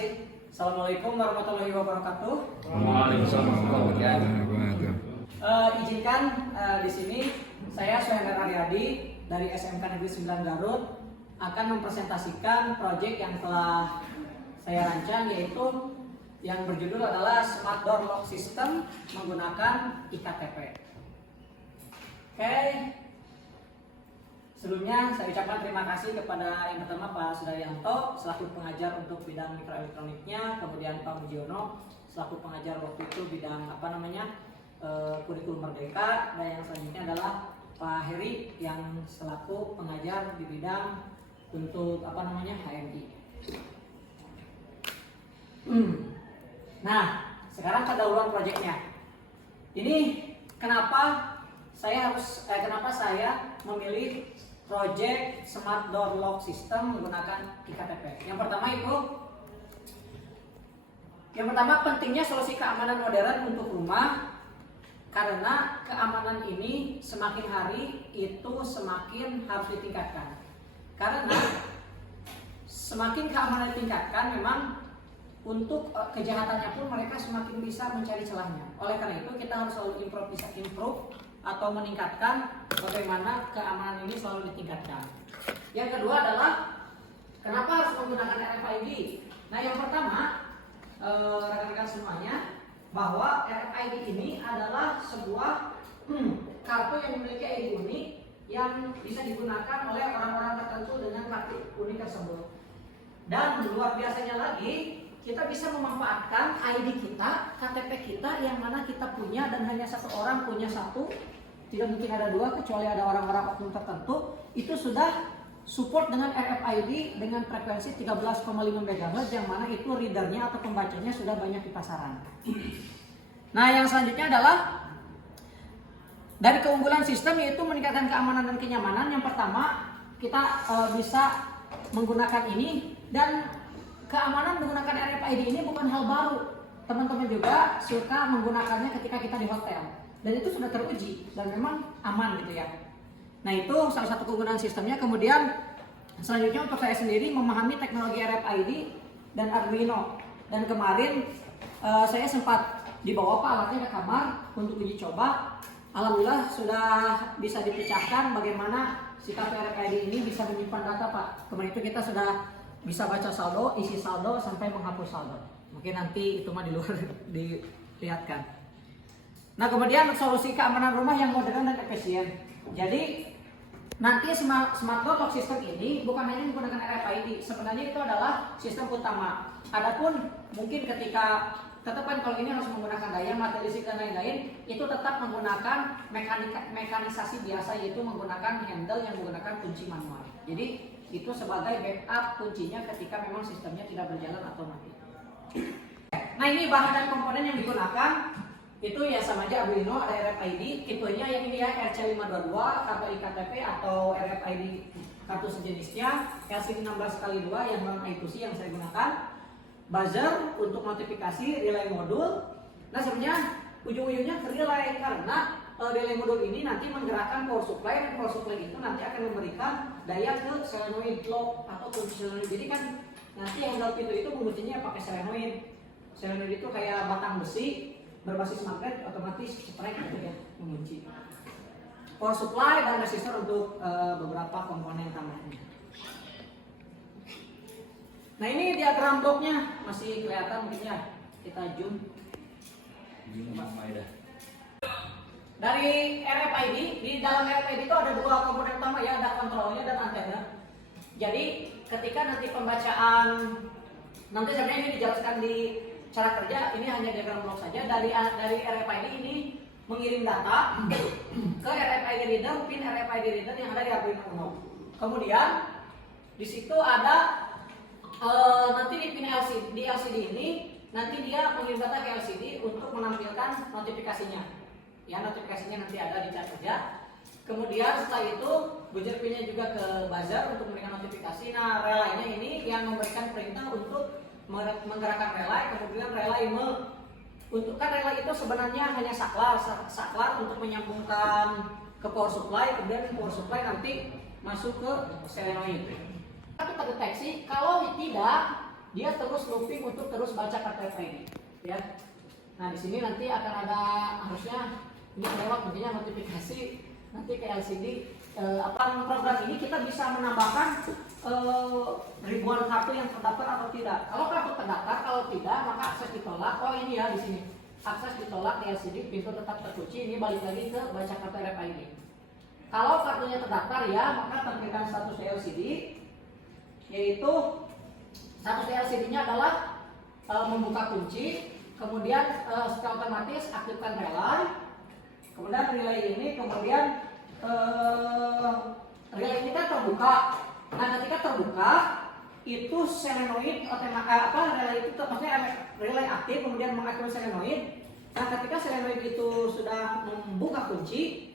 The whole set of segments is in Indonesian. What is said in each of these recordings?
kasih. Assalamualaikum warahmatullahi wabarakatuh. Waalaikumsalam warahmatullahi wabarakatuh. Izinkan di sini saya Suhendra Aryadi dari SMK Negeri 9 Garut akan mempresentasikan proyek yang telah saya rancang, yaitu yang berjudul adalah Smart Door Lock System menggunakan iktp. Oke. Sebelumnya saya ucapkan terima kasih kepada yang pertama Pak Sudaryanto selaku pengajar untuk bidang mikroelektroniknya, kemudian Pak Mujiono selaku pengajar waktu itu bidang kurikulum merdeka, dan yang selanjutnya adalah Pak Heri yang selaku pengajar di bidang untuk HMI. Nah, sekarang kedahuluan proyeknya. Ini kenapa saya memilih proyek Smart Door Lock System menggunakan iktp. Yang pertama pentingnya solusi keamanan modern untuk rumah, karena keamanan ini semakin hari itu semakin harus ditingkatkan. Karena semakin keamanan ditingkatkan, memang untuk kejahatannya pun mereka semakin bisa mencari celahnya. Oleh karena itu kita harus selalu improve atau meningkatkan bagaimana keamanan ini selalu ditingkatkan. Yang kedua adalah kenapa harus menggunakan RFID. Nah, yang pertama rekan-rekan semuanya, bahwa RFID ini adalah sebuah kartu yang memiliki ID unik yang bisa digunakan oleh orang-orang tertentu dengan kartu unik tersebut. Dan luar biasanya lagi, kita bisa memanfaatkan ID kita, KTP kita yang mana kita punya dan hanya satu orang punya satu, tidak mungkin ada dua kecuali ada orang-orang oknum tertentu, itu sudah support dengan RFID dengan frekuensi 13,5 MHz yang mana itu readernya atau pembacanya sudah banyak di pasaran. Nah, yang selanjutnya adalah dari keunggulan sistem, yaitu meningkatkan keamanan dan kenyamanan. Yang pertama, kita bisa menggunakan ini, dan keamanan menggunakan RFID ini bukan hal baru. Teman-teman juga suka menggunakannya ketika kita di hotel, dan itu sudah teruji dan memang aman gitu ya. Nah, itu salah satu kegunaan sistemnya. Kemudian selanjutnya untuk saya sendiri memahami teknologi RFID dan Arduino, dan kemarin saya sempat dibawa Pak alatnya ke kamar untuk uji coba. Alhamdulillah sudah bisa dipecahkan bagaimana si kartu RFID ini bisa menyimpan data, Pak. Kemarin itu kita sudah bisa baca saldo, isi saldo, sampai menghapus saldo. Mungkin nanti itu mah di luar dilihatkan. Nah, kemudian solusi keamanan rumah yang modern dan efisien. Jadi nanti Smart Door Lock System ini bukan hanya menggunakan RFID, sebenarnya itu adalah sistem utama. Adapun mungkin ketika tetap kan kalau ini harus menggunakan daya, mati listrik dan lain-lain, itu tetap menggunakan mekanisasi biasa, yaitu menggunakan handle yang menggunakan kunci manual. Jadi itu sebagai backup kuncinya ketika memang sistemnya tidak berjalan atau mati. Nah, ini bahan dan komponen yang digunakan itu ya sama aja Arduino, ada RFID, tipenya yang ini ya RC522, kartu iktp atau RFID kartu sejenisnya, LCD 16x2 yang non I2C yang saya gunakan, buzzer untuk notifikasi, relay modul. Nah, sebenarnya ujung-ujungnya ke relay, karena relay modul ini nanti menggerakkan power supply, dan power supply itu nanti akan memberikan daya ke solenoid lock atau kunci solenoid. Jadi kan nanti handle pintu itu menguncinya pakai solenoid. Solenoid itu kayak batang besi berbasis magnet, otomatis cetrek gitu ya mengunci. Power supply dan resistor untuk beberapa komponen tambahannya. Nah, ini diagram bloknya masih kelihatan mungkin ya, kita zoom. Dari RFID, di dalam RFID itu ada dua komponen utama ya, ada kontrolnya dan antena. Jadi ketika nanti pembacaan, nanti sebenarnya ini dijelaskan di cara kerja, ini hanya diagram blok saja. Dari RFID ini mengirim data ke RFID reader, pin RFID reader yang ada di Arduino Uno. Kemudian di situ ada nanti di pin LCD ini nanti dia mengirim data ke LCD untuk menampilkan notifikasinya. Ya, notifikasinya nanti ada di chat kerja. Kemudian setelah itu buzzer pinnya juga ke buzzer untuk memberikan notifikasi. Nah, relaynya ini yang memberikan perintah untuk menggerakkan relay. Kemudian relay untuk kan relay itu sebenarnya hanya saklar untuk menyambungkan ke power supply. Kemudian power supply nanti masuk ke solenoid. Kita deteksi kalau tidak dia terus looping untuk terus baca KTP ini, ya. Nah di sini nanti akan ada harusnya ini lewat nantinya notifikasi nanti ke LCD. Program ini kita bisa menambahkan ribuan kartu yang terdaftar atau tidak. Kalau kartu terdaftar, kalau tidak maka akses ditolak. Oh ini ya di sini akses ditolak di LCD, pintu tetap terkunci. Ini balik lagi ke baca kartu RFID. Kalau kartunya terdaftar ya maka tampilkan status di LCD, yaitu status di LCD-nya adalah membuka kunci, kemudian secara otomatis aktifkan relay, kemudian relay ini kemudian relay ini kan terbuka. Nah ketika terbuka itu solenoid relay itu maksudnya relay aktif kemudian mengaktifkan solenoid. Nah ketika solenoid itu sudah membuka kunci,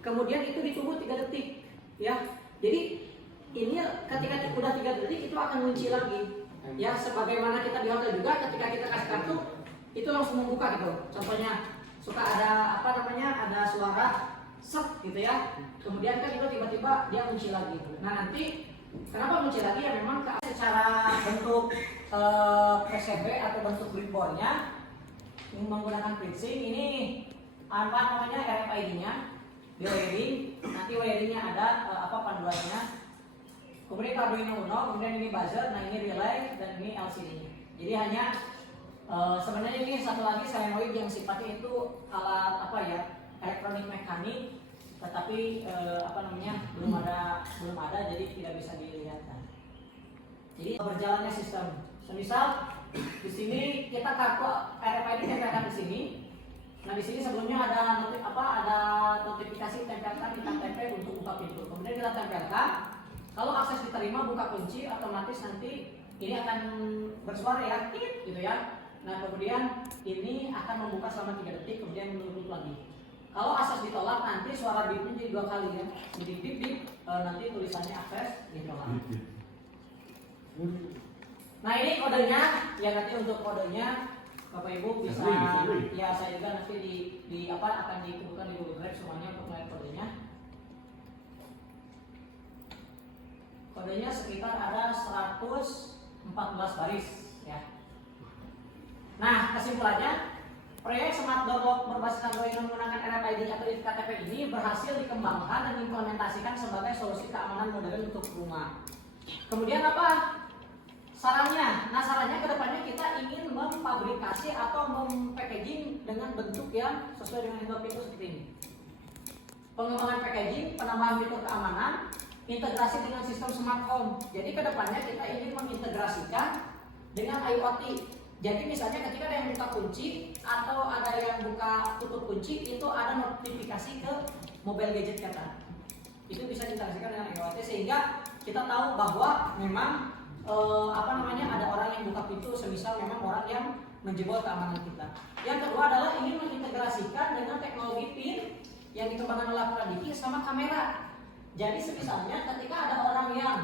kemudian itu ditunggu 3 detik, ya. Jadi ini ketika sudah 3 detik itu akan kunci lagi, ya. Sebagaimana kita di hotel juga ketika kita kasih kartu itu langsung membuka gitu. Contohnya suka ada ada suara set gitu ya. Kemudian kan itu tiba-tiba dia kunci lagi. Nah nanti kenapa kunci lagi ya memang secara bentuk PCB atau bentuk breadboardnya menggunakan FreeSync ini RFID-nya di wiring. Nanti wiringnya ada panduannya. Kemudian Arduino Uno, kemudian ini buzzer, nah ini relay dan ini LCD-nya. Jadi hanya sebenarnya ini satu lagi solenoid yang sifatnya itu alat elektronik mekanik, tetapi belum ada jadi tidak bisa dilihatkan. Jadi berjalannya sistem. Misal di sini kita kartu RFID tempelkan di sini. Nah di sini sebelumnya ada notifikasi tempelkan di KTP untuk buka pintu. Kemudian kita tempelkan. Kalau akses diterima buka kunci, otomatis nanti ini akan bersuara ya, tit gitu ya. Nah kemudian ini akan membuka selama 3 detik, kemudian menutup lagi. Kalau akses ditolak nanti suara bipnya jadi 2 kali ya. Jadi bip nanti tulisannya akses ditolak. Nah ini kodenya, ya nanti untuk kodenya Bapak Ibu bisa ya saya juga nanti akan dikumpulkan di Google Drive semuanya untuk melihat kodenya. Kodenya sekitar ada 114 baris ya. Nah kesimpulannya, proyek Smart Door Lock berbasis Android menggunakan RFID atau KTP ini berhasil dikembangkan dan diimplementasikan sebagai solusi keamanan modern untuk rumah. Kemudian apa sarannya? Nah sarannya kedepannya kita ingin memfabrikasi atau mempackaging dengan bentuk yang sesuai dengan Indor Pintu seperti ini. Pengembangan packaging, penambahan fitur keamanan, integrasi dengan sistem smart home. Jadi kedepannya kita ingin mengintegrasikan dengan IoT. Jadi misalnya ketika ada yang buka kunci atau ada yang buka tutup kunci itu ada notifikasi ke mobile gadget kita. Itu bisa diintegrasikan dengan IoT sehingga kita tahu bahwa memang ada orang yang buka pintu, semisal memang orang yang menjebol keamanan kita. Yang kedua adalah ingin mengintegrasikan dengan teknologi PIN yang dikembangkan oleh Pradiki sama kamera. Jadi misalnya ketika ada orang yang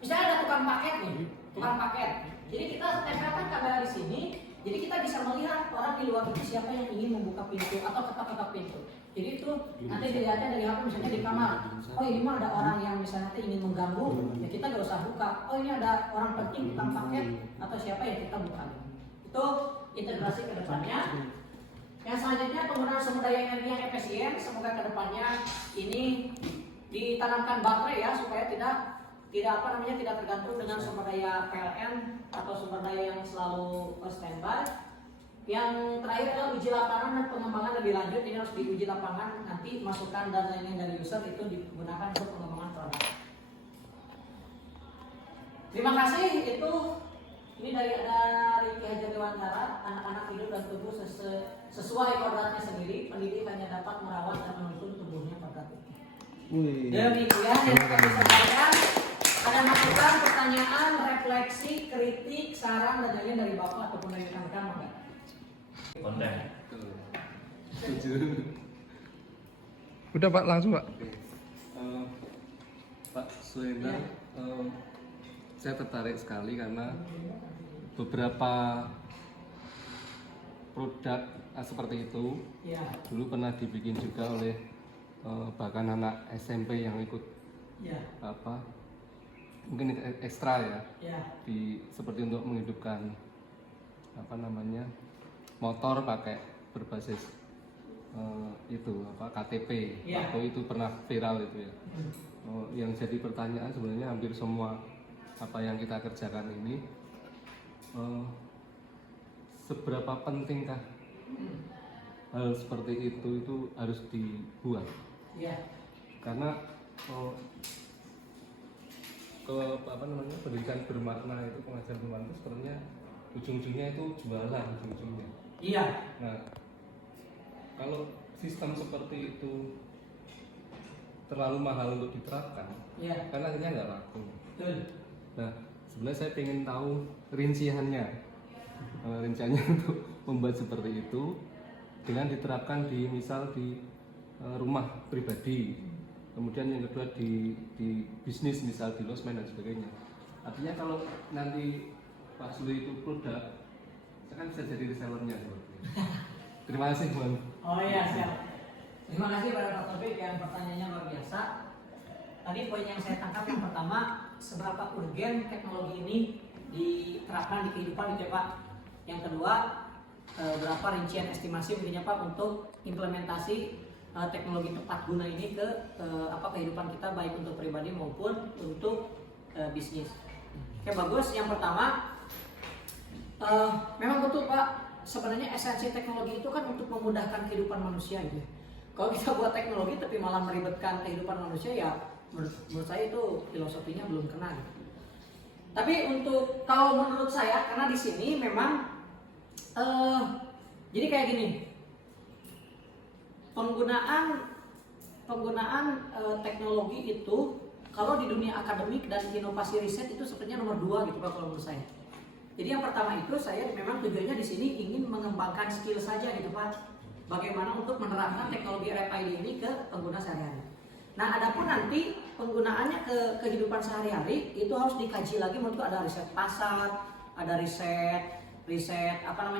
misalnya ada tukang paket nih, tukang paket. Jadi kita tempelkan kamera di sini, jadi kita bisa melihat orang di luar itu siapa yang ingin membuka pintu atau ketok-ketok pintu. Jadi itu nanti dilihatnya dari HP misalnya di kamar. Oh ini mah ada orang yang misalnya ingin mengganggu, ya kita nggak usah buka. Oh ini ada orang penting tukang paket atau siapa ya kita buka. Itu integrasi ke depannya. Yang selanjutnya penggunaan sumber daya energi yang efisien. Semoga ke depannya ini ditanamkan baterai ya supaya tidak tergantung dengan sumber daya PLN atau sumber daya yang selalu standby. Yang terakhir adalah uji lapangan dan pengembangan lebih lanjut. Ini harus diuji lapangan, nanti masukan dan lain-lain dari user itu digunakan untuk pengembangan produk. Terima kasih. Ini dari Ki Hajar Dewantara. Anak-anak hidup dan tubuh sesuai kodratnya sendiri. Pendidik hanya dapat merawat dan menuntun tubuhnya pada itu. Demikian yang kita bisa sampaikan. Ada masukan, pertanyaan, refleksi, kritik, saran dan lain-lain dari Bapak ataupun dari rekan-rekan enggak? Konten. Udah Pak, langsung Pak. Pak Suhendra, saya tertarik sekali karena beberapa produk seperti itu dulu pernah dibikin juga oleh bahkan anak SMP yang ikut mungkin ekstra ya, Ya. seperti untuk menghidupkan motor pakai berbasis itu KTP. Ya. Waktu itu pernah viral itu ya. Yang jadi pertanyaan sebenarnya hampir semua apa yang kita kerjakan ini seberapa pentingkah hal seperti itu harus dibuat? Ya. Karena pendidikan bermakna itu, pengajaran bermakna itu sebenarnya ujung-ujungnya itu jualan ujung-ujungnya. Iya. Nah, kalau sistem seperti itu terlalu mahal untuk diterapkan, Iya. kan akhirnya nggak laku. Betul. Nah, sebenarnya saya ingin tahu rinciannya untuk membuat seperti itu dengan diterapkan misal di rumah pribadi, kemudian yang kedua di bisnis, misal di losmen dan sebagainya. Artinya kalau nanti Pak Suli itu produk, saya kan bisa jadi resellernya. Terima kasih, Bang. Oh iya, siap. Terima kasih pada Pak Taufik yang pertanyaannya luar biasa. Tadi poin yang saya tangkap yang pertama, seberapa urgen teknologi ini diterapkan di kehidupan gitu ya Pak. Yang kedua, berapa rincian estimasi mungkinnya Pak untuk implementasi teknologi tepat guna ini ke kehidupan kita, baik untuk pribadi maupun untuk bisnis. Oke, bagus. Yang pertama, memang betul Pak, sebenarnya esensi teknologi itu kan untuk memudahkan kehidupan manusia gitu. Kalau kita buat teknologi tapi malah meribetkan kehidupan manusia, ya menurut saya itu filosofinya belum kena gitu. Tapi kalau menurut saya, karena di sini memang jadi kayak gini, penggunaan teknologi itu kalau di dunia akademik dan inovasi riset itu sepertinya nomor 2 gitu Pak kalau menurut saya. Jadi yang pertama itu saya memang tujuannya di sini ingin mengembangkan skill saja gitu Pak. Bagaimana untuk menerapkan teknologi RFID ini ke pengguna sehari-hari. Nah, adapun nanti penggunaannya ke kehidupan sehari-hari itu harus dikaji lagi, menurutku ada riset pasar, ada riset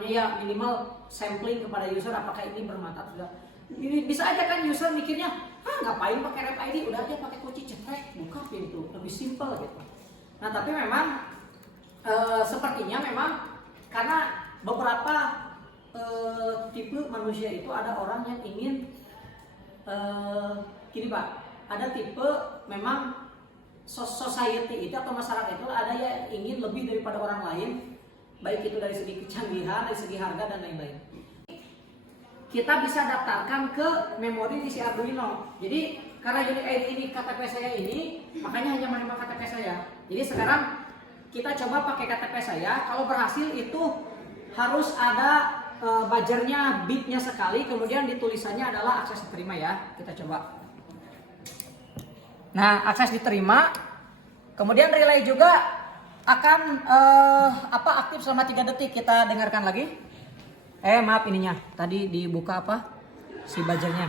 ya minimal sampling kepada user apakah ini bermanfaat sudah. Ini bisa aja kan user mikirnya, ngapain pakai RFID, udah aja pakai kunci cekrek, buka pintu, lebih simple gitu. Nah, tapi memang sepertinya memang karena beberapa tipe manusia itu ada orang yang ingin gini Pak, ada tipe memang society itu atau masyarakat itu ada yang ingin lebih daripada orang lain, baik itu dari segi kecanggihan, dari segi harga dan lain-lain. Kita bisa daftarkan ke memori di si Arduino. Jadi karena UniID ini KTP saya ini, makanya hanya menerima KTP saya. Jadi sekarang kita coba pakai KTP saya. Kalau berhasil itu harus ada buzzer-nya, beep-nya sekali, kemudian ditulisannya adalah akses diterima ya. Kita coba. Nah, akses diterima. Kemudian relay juga akan aktif selama 3 detik. Kita dengarkan lagi. Maaf ininya. Tadi dibuka si buzzer-nya.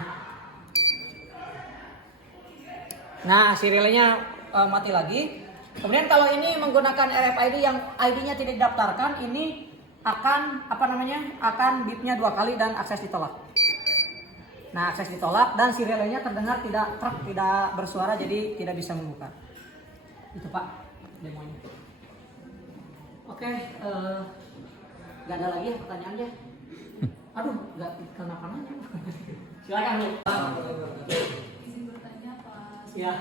Nah, si relaynya mati lagi. Kemudian kalau ini menggunakan RFID yang ID-nya tidak didaftarkan, ini akan akan beep-nya 2 kali dan akses ditolak. Nah, akses ditolak dan si relaynya terdengar tidak bersuara, jadi tidak bisa membuka. Itu Pak demonya. Oke, nggak ada lagi ya pertanyaannya. Aduh, nggak kenapa nanya. Silakan Bu. Izin bertanya Pak. Ya.